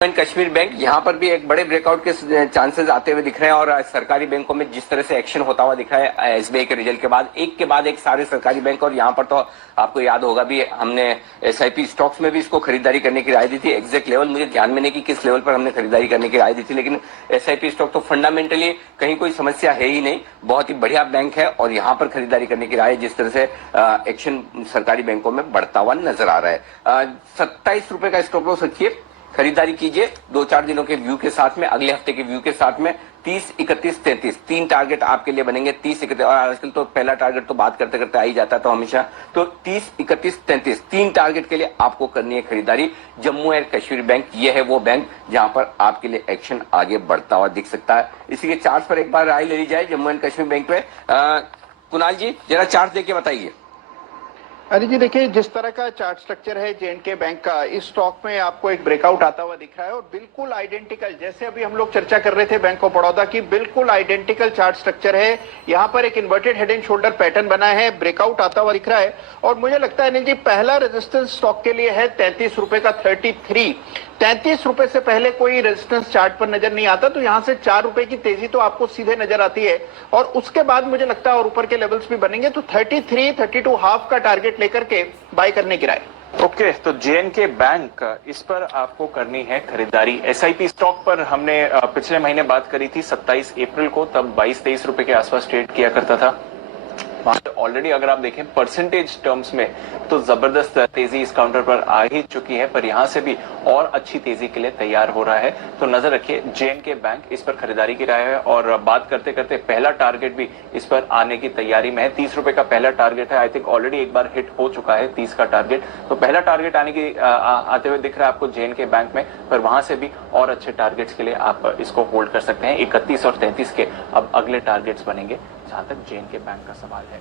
Kashmir bank, यहाँ पर भी एक बड़े ब्रेकआउट के चांसेस आते हुए दिख रहे हैं और सरकारी बैंकों में जिस तरह से एक्शन होता हुआ दिख रहा है एसबीआई के रिजल्ट के बाद एक सारे सरकारी बैंक, और यहाँ पर तो आपको याद होगा भी हमने एसआईपी स्टॉक्स में भी इसको खरीदारी करने की राय दी थी। एग्जैक्ट लेवल मुझे ध्यान में नहीं कि किस लेवल पर हमने खरीदारी करने की राय दी थी, लेकिन एसआईपी स्टॉक तो फंडामेंटली कहीं कोई समस्या है ही नहीं, बहुत ही बढ़िया बैंक है और यहाँ पर खरीदारी करने की राय जिस तरह से एक्शन सरकारी बैंकों में बढ़ता हुआ नजर आ रहा है। 27 रुपए का स्टॉप लॉस रखिए, खरीदारी कीजिए 2-4 दिनों के व्यू के साथ में, अगले हफ्ते के व्यू के साथ में। 30, 31, 33 तीन टारगेट आपके लिए बनेंगे। 30, 31 और आजकल तो पहला टारगेट तो बात करते करते आ ही जाता तो हमेशा, तो 30, 31, 33 तीन टारगेट के लिए आपको करनी है खरीदारी। जम्मू एंड कश्मीर बैंक ये है वो बैंक जहां पर आपके लिए एक्शन आगे बढ़ता हुआ दिख सकता है। इसी के चार्ट पर एक बार राय ले ली जाए जम्मू एंड कश्मीर बैंक पे। कुणाल जी जरा चार्ट देके बताइए। अरे जी देखिए, जिस तरह का चार्ट स्ट्रक्चर है जेएंडके बैंक का, इस स्टॉक में आपको एक ब्रेकआउट आता हुआ दिख रहा है और बिल्कुल आइडेंटिकल, जैसे अभी हम लोग चर्चा कर रहे थे बैंक ऑफ बड़ौदा की, बिल्कुल आइडेंटिकल चार्ट स्ट्रक्चर है। यहाँ पर एक inverted head and shoulder pattern बना है, ब्रेकआउट आता हुआ दिख रहा है और मुझे लगता है अनिल जी पहला रेजिस्टेंस स्टॉक के लिए है 33 रुपए का 33। 33 रुपए से पहले कोई रेजिस्टेंस चार्ट पर नजर नहीं आता, तो यहां से 4 रुपए की तेजी तो आपको सीधे नजर आती है और उसके बाद मुझे लगता है और ऊपर के लेवल्स भी बनेंगे, तो 33, 32 हाफ का टारगेट लेकर के बाय करने की राय। ओके, तो जेएनके बैंक, इस पर आपको करनी है खरीदारी। एसआईपी स्टॉक पर हमने पिछले महीने बात करी थी 27 अप्रैल को, तब 22-23 रुपए के आसपास ट्रेड किया करता था। ऑलरेडी अगर आप देखें परसेंटेज टर्म्स में तो जबरदस्त तेजी इस काउंटर पर आ ही चुकी है, पर यहां से भी और अच्छी तेजी के लिए तैयार हो रहा है। तो नजर रखिए जेएनके बैंक, इस पर खरीदारी की राय है। और बात करते करते पहला टारगेट भी इस पर आने की तैयारी में है। 30 रुपए का पहला टारगेट है, आई थिंक ऑलरेडी एक बार हिट हो चुका है 30 का टारगेट। तो पहला टारगेट आने की आते हुए दिख रहा है आपको जेएनके बैंक में, पर वहां से भी और अच्छे टारगेट्स के लिए आप इसको होल्ड कर सकते हैं। 31 और 33 के अब अगले टारगेट्स बनेंगे जहां तक जेएनके बैंक का सवाल है।